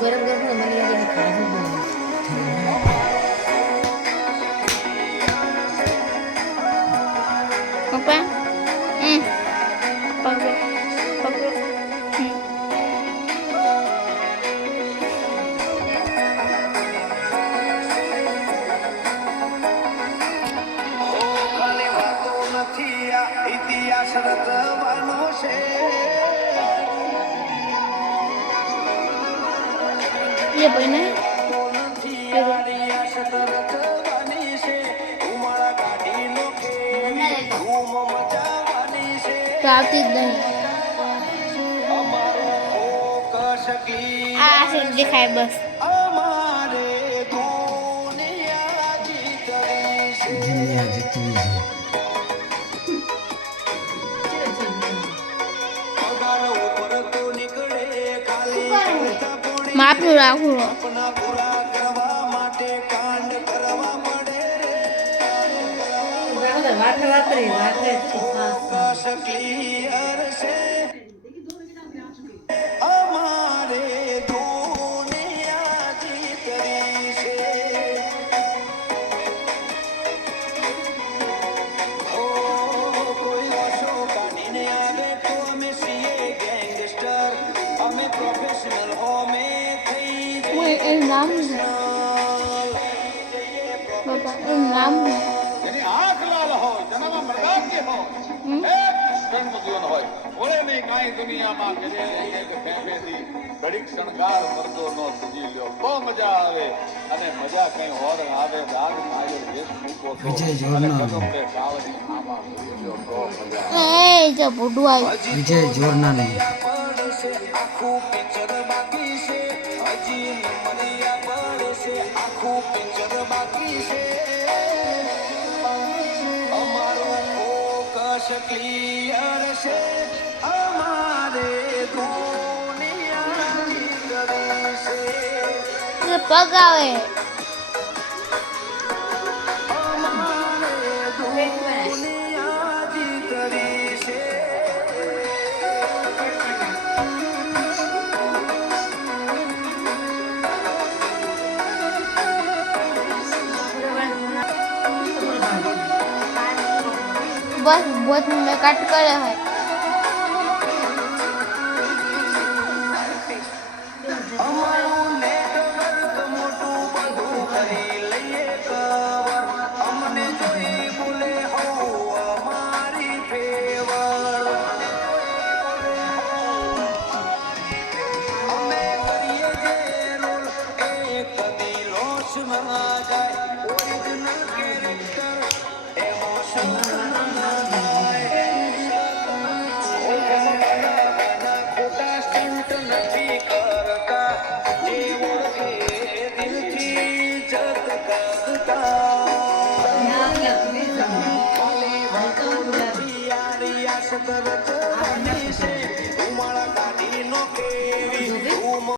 गरम गरम મને લાગે ખાવાનું પપ્પા પપ્પા પપ્પા ઇતિહાસ રચવાનો છે ये बने तो आती नहीं से दिखाए बस दुनिया जीतनी है माप नु राखू नाम बाबा नाम आंख लाल हो जन्म मर्दान के हो क्षण मुद्दोन हो ओळे में काई दुनिया में करे एक फैफे दी बड़ी क्षणकार मर्दो नो सजी ल्यो तो मजा आवे अने मजा कई और आवे दाग मायो देश मुको तो विजय जोरना पे कावनी आमा ल्यो तो मजा ए जो बुडू आई विजय जोरना नहीं आखू पिक्चर बाकी से अजी मरिया बड़े से आखू पिक्चर बाकी से हमारो फोकस क्लियर से हमारे दुनिया जीतने से ये पगावे हमारे दुनिया जीतने से बस बहुत में कट करे है करता